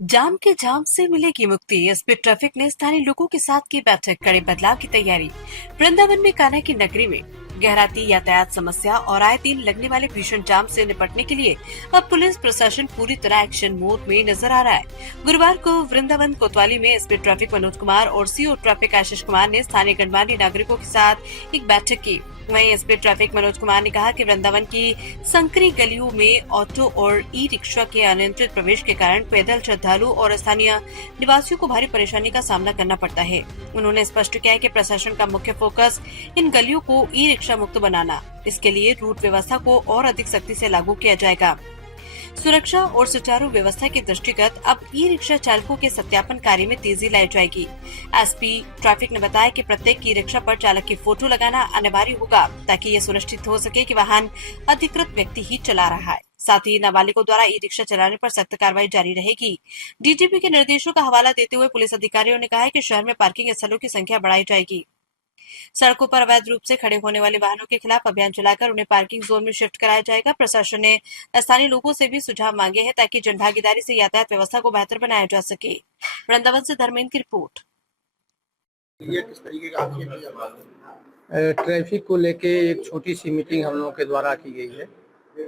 जाम के जाम से मिलेगी मुक्ति। एसपी ट्रैफिक ने स्थानीय लोगों के साथ की बैठक, कड़े बदलाव की तैयारी। वृंदावन में कान्हा की नगरी में गहराती यातायात समस्या और आए दिन लगने वाले भीषण जाम से निपटने के लिए अब पुलिस प्रशासन पूरी तरह एक्शन मोड में नजर आ रहा है। गुरुवार को वृंदावन कोतवाली में एसपी ट्रैफिक मनोज कुमार और सीओ ट्रैफिक आशीष कुमार ने स्थानीय गणमान्य नागरिकों के साथ एक बैठक की। वहीं एसपी ट्रैफिक मनोज कुमार ने कहा कि वृंदावन की संकरी गलियों में ऑटो और ई रिक्शा के अनियंत्रित प्रवेश के कारण पैदल श्रद्धालु और स्थानीय निवासियों को भारी परेशानी का सामना करना पड़ता है। उन्होंने स्पष्ट किया है कि प्रशासन का मुख्य फोकस इन गलियों को ई रिक्शा मुक्त बनाना। इसके लिए रूट व्यवस्था को और अधिक सख्ती से लागू किया जाएगा। सुरक्षा और सुचारू व्यवस्था के दृष्टिगत अब ई रिक्शा चालकों के सत्यापन कार्य में तेजी लाई जाएगी। एसपी ट्रैफिक ने बताया कि प्रत्येक ई रिक्शा पर चालक की फोटो लगाना अनिवार्य होगा ताकि ये सुनिश्चित हो सके कि वाहन अधिकृत व्यक्ति ही चला रहा है। साथ ही नाबालिगों द्वारा ई रिक्शा चलाने पर सख्त कार्रवाई जारी रहेगी। डीजीपी के निर्देशों का हवाला देते हुए पुलिस अधिकारियों ने कहा है कि शहर में पार्किंग स्थलों की संख्या बढ़ाई जाएगी। सड़कों पर अवैध रूप से खड़े होने वाले वाहनों के खिलाफ अभियान चलाकर उन्हें पार्किंग जोन में शिफ्ट कराया जाएगा। प्रशासन ने स्थानीय लोगों से भी सुझाव मांगे हैं ताकि जनभागीदारी से यातायात व्यवस्था को बेहतर बनाया जा सके। वृंदावन से धर्मेंद्र की रिपोर्ट। ये किस तरीके का ट्रैफिक को लेके एक छोटी सी मीटिंग हम लोगों के द्वारा की गई है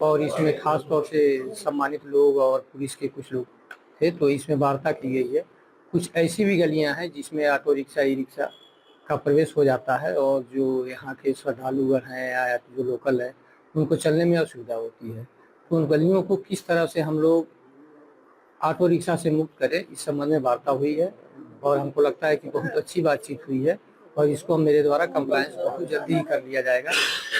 और इसमें खास तौर से सम्मानित लोग और पुलिस के कुछ लोग थे, तो इसमें वार्ता की गई है। कुछ ऐसी भी गलियां हैं जिसमें ऑटो रिक्शा ई रिक्शा का प्रवेश हो जाता है और जो यहाँ के श्रद्धालुगण हैं या जो लोकल है उनको चलने में असुविधा होती है। तो उन गलियों को किस तरह से हम लोग ऑटो रिक्शा से मुक्त करें, इस संबंध में वार्ता हुई है और हमको लगता है कि बहुत अच्छी बातचीत हुई है और इसको मेरे द्वारा कंप्लायंस बहुत जल्दी ही कर लिया जाएगा।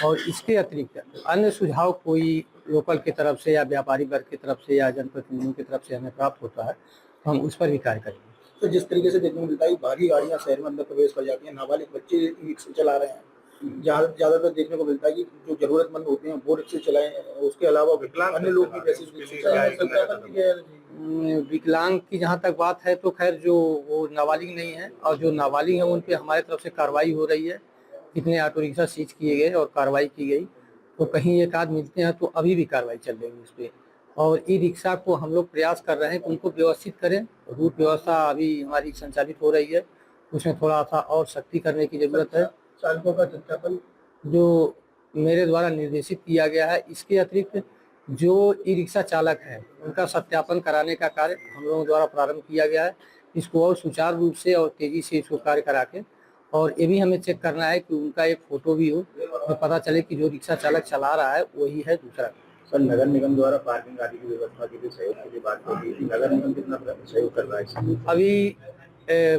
और इसके अतिरिक्त अन्य सुझाव कोई लोकल की तरफ से या व्यापारी वर्ग की तरफ से या जनप्रतिनिधियों की तरफ से हमें प्राप्त होता है तो हम उस पर भी कार्य करेंगे। तो जिस तरीके से देखने को मिलता है भारी गाड़ियां शहर में अंदर प्रवेश कर जाती हैं, नाबालिग बच्चे रिक्शे चला रहे हैं, ज्यादातर देखने को मिलता है कि जो जरूरतमंद होते हैं वो रिक्शे चलाएं, उसके अलावा विकलांग अन्य लोग भी जैसे रिक्शे चलाएं। विकलांग की जहाँ तक बात है तो खैर जो वो नाबालिग नहीं है और जो नाबालिग है उन पे हमारे तरफ से कार्रवाई हो रही है। कितने ऑटो रिक्शा सीज किए गए और कार्रवाई की गई, तो कहीं एक आध मिलते हैं तो अभी भी कार्रवाई चल रही है इस पे। और ई रिक्शा को हम लोग प्रयास कर रहे हैं कि उनको व्यवस्थित करें। रूट व्यवस्था अभी हमारी संचालित हो रही है, उसमें थोड़ा सा और सख्ती करने की जरूरत है। चालकों का सत्यापन जो मेरे द्वारा निर्देशित किया गया है, इसके अतिरिक्त जो ई रिक्शा चालक है उनका सत्यापन कराने का कार्य हम लोगों द्वारा प्रारंभ किया गया है। इसको और सुचारू रूप से और तेजी से इसको कार्य करा के और ये भी हमें चेक करना है कि उनका एक फोटो भी हो तो पता चले कि जो रिक्शा चालक चला रहा है वही है दूसरा। सर, नगर निगम द्वारा पार्किंग आदि की व्यवस्था के लिए सहयोग की बात हो रही थी, नगर निगम कितना सहयोग कर रहा है? अभी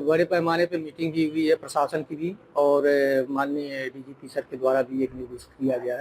बड़े पैमाने पे मीटिंग की हुई है प्रशासन की भी और माननीय डीजीपी सर के द्वारा भी एक निर्देश किया गया है।